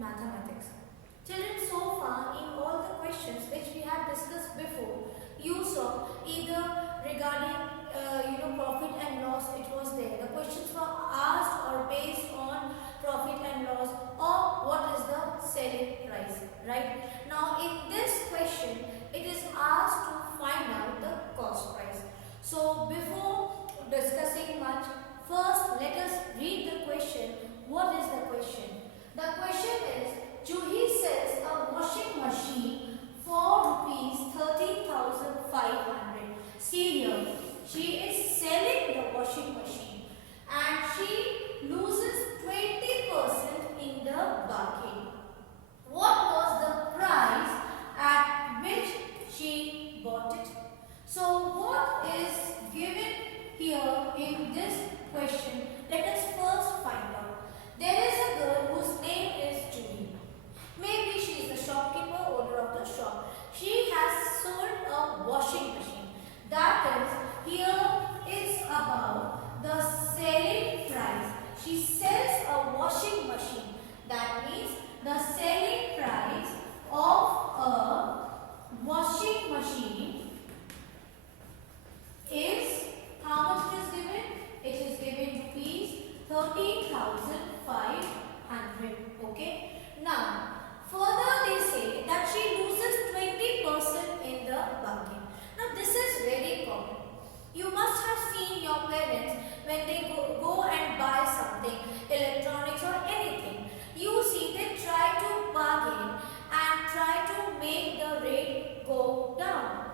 mathematics. Children, so far in all the questions which we have discussed before, you saw either regarding profit and loss, it was there. The questions were asked or based on profit and loss, or what is the selling price, right? Now in this question, it is asked to find out the cost price. So before discussing much, first let us read the question. What is the question? The question is, Juhi sells a washing machine for rupees 13,500. See here, she is selling the washing machine and she loses 20% in the bargain. What was the price at which she bought it? So what is given here in this question? Let us first find out. There is a girl whose name is Julie. Maybe she is the shopkeeper, owner of the shop. She has sold a washing machine. That is, here it's about the selling price. She sells a washing machine. That means the selling price of a washing machine is, how much it is given? It is given rupees 13,500. Okay. Now, further they say that she loses 20% in the bargain. Now this is very common. You must have seen your parents when they go and buy something, electronics or anything. You see they try to bargain and try to make the rate go down.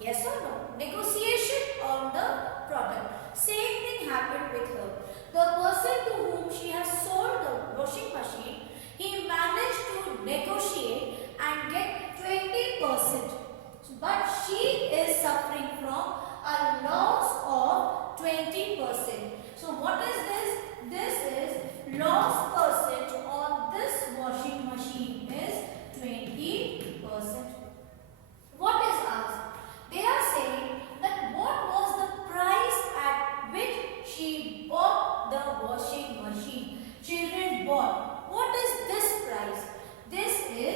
Yes or no? Negotiation on the product. Same thing happened with her. The person to whom she has sold the washing machine, he managed to negotiate and get 20%. But she is suffering from a loss of 20%. So what is this? This is loss percent on this washing machine is 20%. What is asked? They are saying that what was the price at which she bought the washing machine? Children bought. What is this price? This is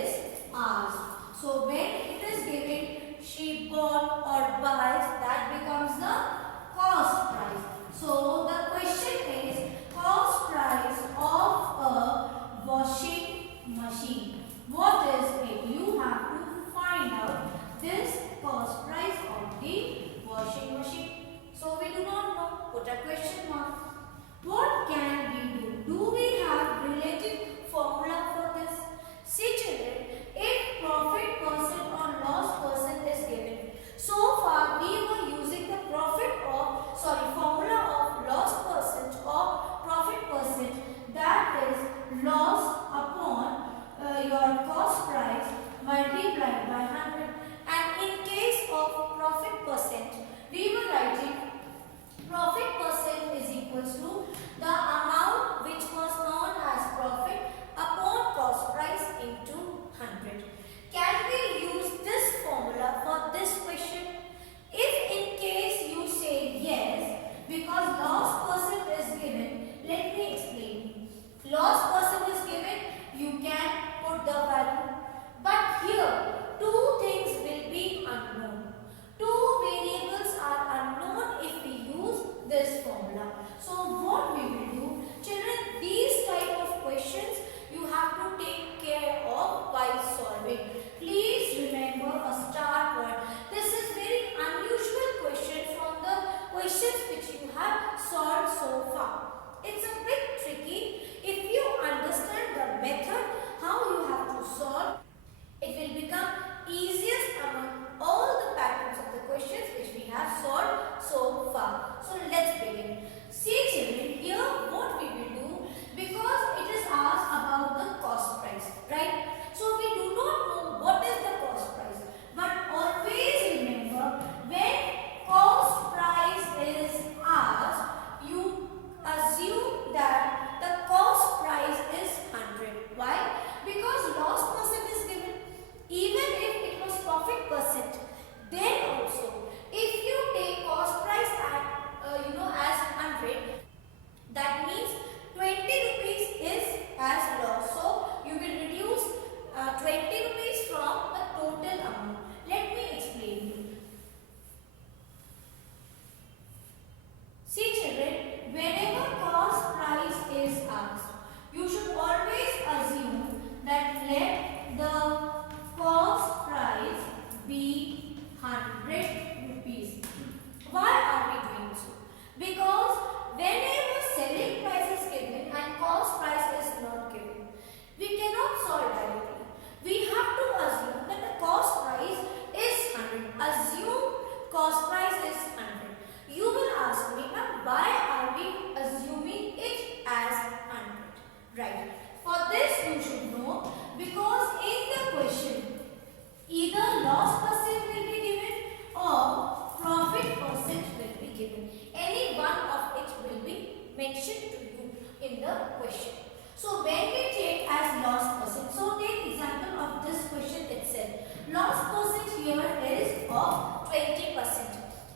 20 rupees from a total amount. Let me explain you. See children, whenever cost price is asked, you should always assume that let the cost price be 100 rupees. Why are we doing so? Because whenever selling price is given and cost price is not given, we cannot solve directly. We have to assume that the cost price is 100. Assume cost price is 100. You will ask me, now why are we assuming it as 100? Right. For this you should know, because in the question either loss percent will be given or profit percent will be given. Any one of it will be mentioned to you in the question. So when we take as loss percent, so take example of this question itself. Loss percent here is of 20%.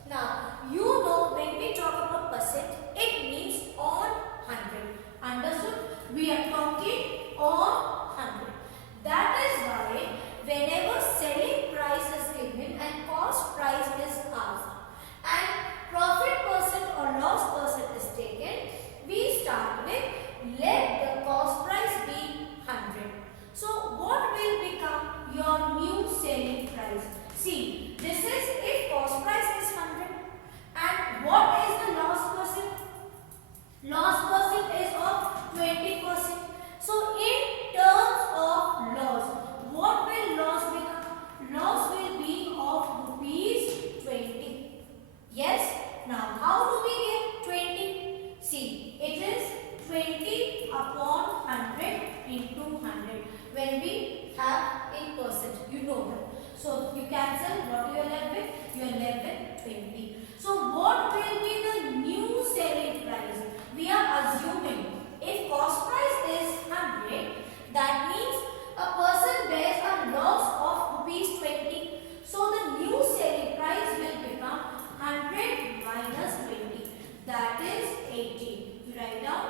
Now you know when we talk about percent, it means on 100. Understood? We are talking on 100. That is why whenever selling price is given and cost price is asked and profit percent or loss percent is taken, we start with let the cost price be 100. So what will become your new selling price? See, this is if cost price is 100 and what is the loss percent? Loss percent is of 20%. So in terms of loss, what will loss become? Loss will be of rupees 20. Yes? Now how do we get 20? See, it is 20 upon 100 into 100 when we have in percent. You know that. So you cancel, what you are left with? You are left with 20. So what will be the new selling price? We are assuming if cost price is 100, that means a person bears a loss of rupees 20. So the new selling price will become 100 minus 20. That is 80. You write down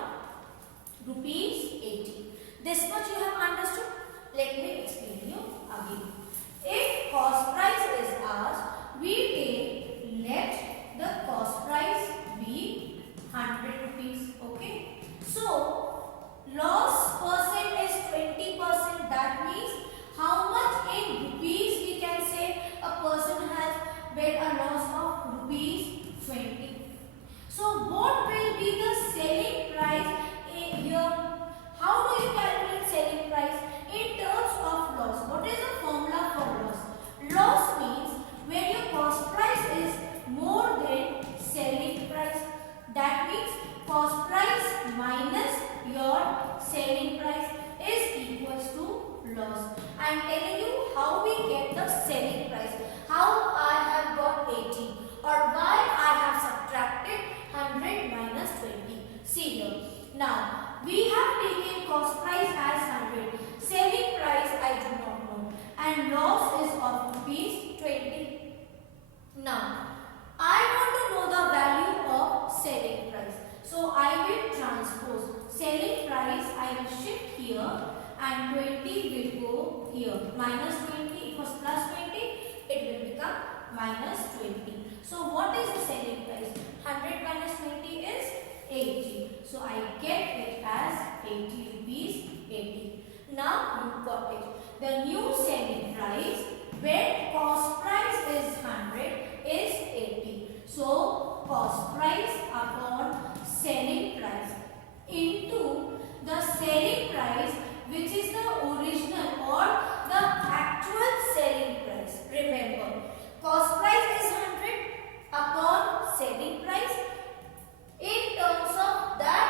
rupees 80. This much you have understood? Let me explain you again. If cost price is asked, we take let the cost price be 100 rupees. Okay. So loss percent is 20%. That means how much in rupees we can say a person has made a loss of rupees 20. So what will be the selling price here? How do you calculate selling price? In terms of loss. What is the formula for loss? Loss means when your cost price is more than selling price. That means cost price minus your selling price is equals to loss. I am telling you how we get the selling price. How I have got 80 or why I have subtracted 100 minus 20. See here. Now we have taken cost price as 100. Selling price I do not know. And loss is of rupees 20. Now I want to know the value of selling price. So I will transpose selling price, I will shift here and 20 will go here. Minus 20 equals plus 20, it will become minus 20. So what is the selling price? 100 minus 20 is 80. So I get it as 80 rupees 80. Now you got it. The new selling price when cost price is 100 is 80. So cost price upon selling price into the selling price, which is the original or the actual selling price. Remember, cost price is 100 upon selling price. In terms of that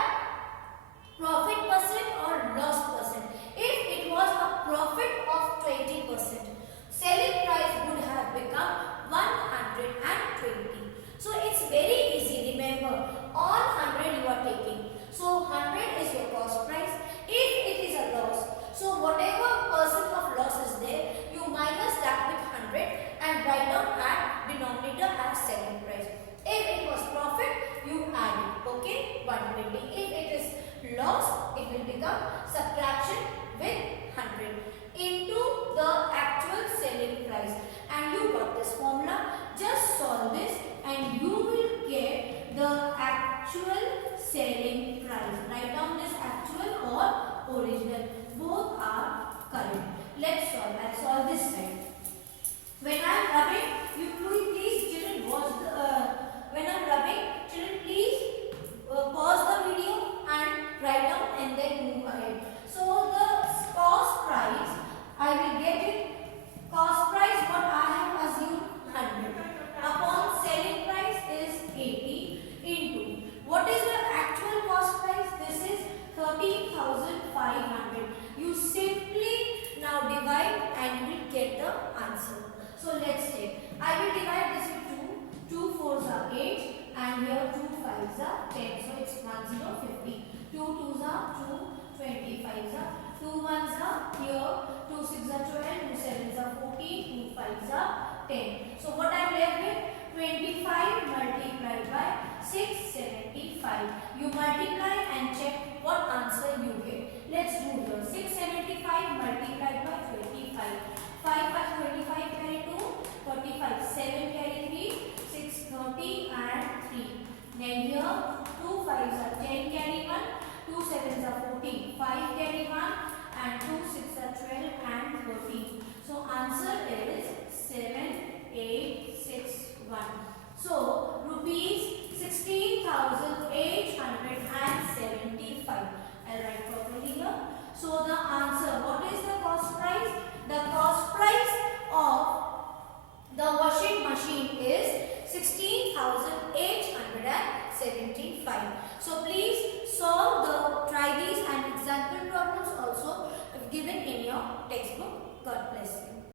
profit percent or loss percent, if it was a profit of 20%, selling price would have become 120. So it's very easy. Remember, on 100 you are taking. So 100 is your cost price. If it is a loss, so whatever percent of loss is there, you minus that with 100 and write down at denominator as selling price. If it was profit, you add it. Okay, 120. If it is loss, it will become subtraction with 100 into Just solve this and you will get the actual selling price. Write down this actual or original. Both are correct. Let's solve. Let's solve this side. When I am rubbing, you please children watch the. When I am rubbing, children please pause the video and write down and then move ahead. So the cost price, I will get it. Cost price what I have assumed 100 upon selling price is 80 into what is the actual cost price? This is 30,500. You simply now divide and you will get the answer. So let's take. I will divide this with 2. 2 4s are 8 and here 2 5s are 10. So it's 1050. 2 2s are 2, 25s are 2 1s are here. 2 6s are 12, 2 7s are 14, 2 5s are 10. So what I am left with? 25 multiplied by 675. You multiply and check what answer you get. Let's do here. 675 multiplied by 25. 5 by 25 carry 2, 45. 7 carry 3, 6 30 and 3. Then here 2 5s are 10 carry 1, 2 7s are 14. 5 carry 1 and 2 6 are 12 and 13. So answer is 7861. So rupees 16,875. I'll write properly here. So the answer, what is the cost price? The cost price of the washing machine is 16,875.